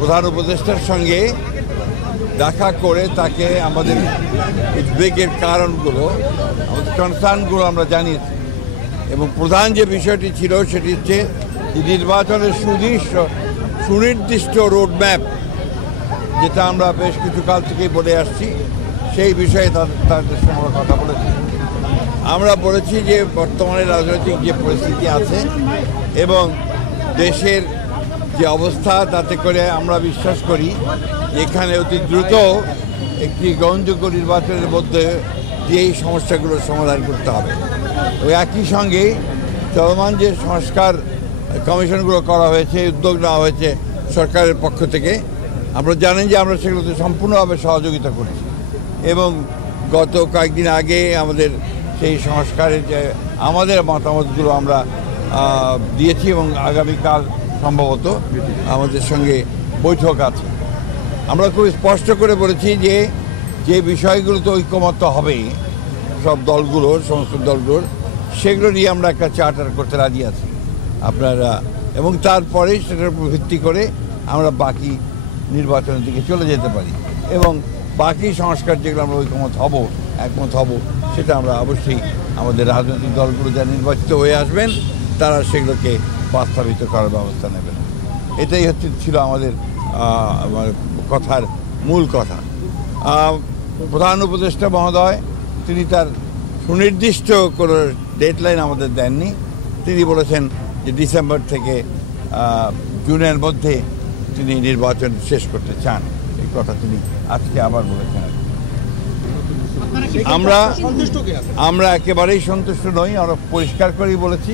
প্রধান উপদেষ্টার সঙ্গে দেখা করে তাকে আমাদের উদ্বেগের কারণগুলো, আমাদের কনসার্নগুলো আমরা জানিয়েছি। এবং প্রধান যে বিষয়টি ছিল সেটি হচ্ছে যে নির্বাচনের সুনির্দিষ্ট রোডম্যাপ, যেটা আমরা বেশ কিছু কাল থেকেই বলে আসছি, সেই বিষয়ে তাদের সঙ্গে আমরা কথা বলেছি। আমরা বলেছি যে বর্তমানে রাজনৈতিক যে পরিস্থিতি আছে এবং দেশের যে অবস্থা, তাতে করে আমরা বিশ্বাস করি এখানে অতি দ্রুত একটি গ্রহণযোগ্য নির্বাচনের মধ্যে দিয়ে এই সমস্যাগুলোর সমাধান করতে হবে। ওই একই সঙ্গে চলমান যে সংস্কার কমিশনগুলো করা হয়েছে, উদ্যোগ নেওয়া হয়েছে সরকারের পক্ষ থেকে, আপনারা জানেন যে আমরা সেগুলোতে সম্পূর্ণভাবে সহযোগিতা করছি। এবং গত কয়েকদিন আগে আমাদের সেই সংস্কারের যে আমাদের মতামতগুলো আমরা দিয়েছি এবং আগামীকাল সম্ভবত আমাদের সঙ্গে বৈঠক আছে। আমরা খুব স্পষ্ট করে বলেছি যে যে বিষয়গুলোতে ঐকমত্য হবে সব দলগুলোর, সমস্ত দলগুলোর, সেগুলো নিয়ে আমরা একটা চার্টার করতে রাজি আছি আপনারা, এবং তারপরে সেটার উপর ভিত্তি করে আমরা বাকি নির্বাচনের দিকে চলে যেতে পারি। এবং বাকি সংস্কার যেগুলো আমরা একমত হব, সেটা আমরা অবশ্যই আমাদের রাজনৈতিক দলগুলো যারা নির্বাচিত হয়ে আসবেন তারা সেগুলোকে বাস্তবায়িত করার ব্যবস্থা নেবেন। এটাই ছিল আমাদের কথার মূল কথা। প্রধান উপদেষ্টা মহোদয় তিনি তার সুনির্দিষ্ট কোনো ডেডলাইন আমাদের দেননি। তিনি বলেছেন যে ডিসেম্বর থেকে জুনের মধ্যে তিনি নির্বাচন শেষ করতে চান। এই কথা তিনি আজকে আবার বলেছেন। আমরা একেবারেই সন্তুষ্ট নই। আমরা পরিষ্কার করেই বলেছি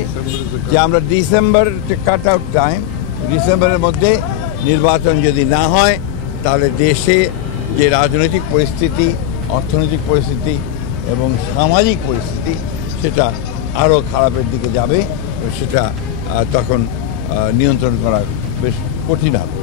যে আমরা ডিসেম্বর কাট আউট টাইম, ডিসেম্বরের মধ্যে নির্বাচন যদি না হয় তাহলে দেশে যে রাজনৈতিক পরিস্থিতি, অর্থনৈতিক পরিস্থিতি এবং সামাজিক পরিস্থিতি সেটা আরও খারাপের দিকে যাবে। সেটা তখন নিয়ন্ত্রণ করা বেশ কঠিন হবে।